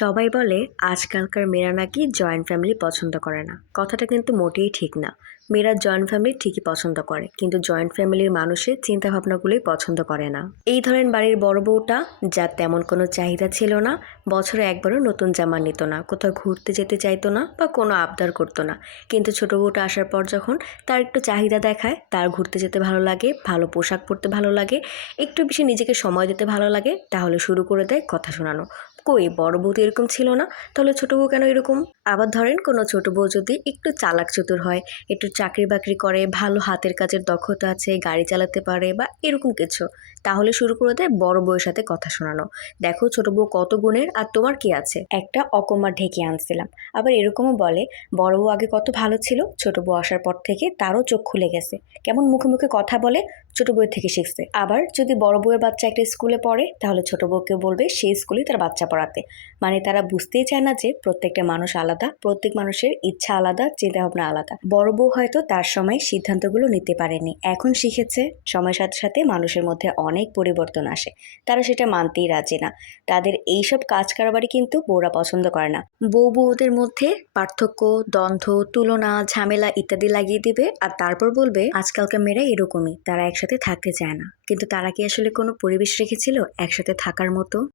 সবাই বলে আজকালকার মেয়েরা নাকি জয়েন্ট ফ্যামিলি পছন্দ করে না। কথাটা কিন্তু মোটেই ঠিক না। মেয়েরা জয়েন্ট ফ্যামিলি ঠিকই পছন্দ করে, কিন্তু জয়েন্ট ফ্যামিলির মানুষের চিন্তা ভাবনাগুলোই পছন্দ করে না। এই ধরেন বাড়ির বড় বউটা, যার তেমন কোনো চাহিদা ছিল না, বছরে একবারও নতুন জামা নিত না, কোথাও ঘুরতে যেতে চাইতো না বা কোনো আবদার করতো না। কিন্তু ছোট বউটা আসার পর যখন তার একটু চাহিদা দেখায়, তার ঘুরতে যেতে ভালো লাগে, ভালো পোশাক পরতে ভালো লাগে, একটু বেশি নিজেকে সময় দিতে ভালো লাগে, তাহলে শুরু করে দেয় কথা শোনানো। কই, বড় বউ তো এরকম ছিল না, তাহলে ছোট বউ কেন এরকম? আবার ধরেন কোনো ছোট বউ যদি একটু চালাক চতুর হয়, একটু চাকরি বাকরি করে, ভালো হাতের কাজের দক্ষতা আছে, গাড়ি চালাতে পারে বা এরকম কিছু, তাহলে শুরু করে দেয় বড় বউয়ের সাথে কথা শোনানো। দেখো ছোট বউ কত গুণের, আর তোমার কি আছে, একটা অকমা ঢেকে আনছিলাম। আবার এরকমও বলে বড় বউ আগে কত ভালো ছিল, ছোট বউ আসার পর থেকে তারও চোখ খুলে গেছে, কেমন মুখে মুখে কথা বলে, ছোট বউয়ের থেকে শিখছে। আবার যদি বড় বউয়ের বাচ্চা একটা স্কুলে পড়ে, তাহলে ছোট বউকে বলবে সেই স্কুলেই তার বাচ্চা পড়াতে। মানে তারা বুঝতেই চায় না যে প্রত্যেকটা মানুষ আলাদা, প্রত্যেক মানুষের ইচ্ছা আলাদা, চিন্তা ভাবনা আলাদা। বড় বউ হয়তো তার সময় সিদ্ধান্তগুলো নিতে পারেনি, এখন শিখেছে। সময়ের সাথে সাথে মানুষের মধ্যে অনেক পরিবর্তন আসে, তারা সেটা মানতেই রাজি না। তাদের এইসব কাজ কারবারই কিন্তু বউরা পছন্দ করে না। বউদের মধ্যে পার্থক্য, দ্বন্দ্ব, তুলনা, ঝামেলা ইত্যাদি লাগিয়ে দিবে, আর তারপর বলবে আজকালকার মেয়েরা এরকমই, তারা একসাথে থাকতে চায় না। কিন্তু তারা কি আসলে কোনো পরিবেশ রেখেছিল একসাথে থাকার মতো?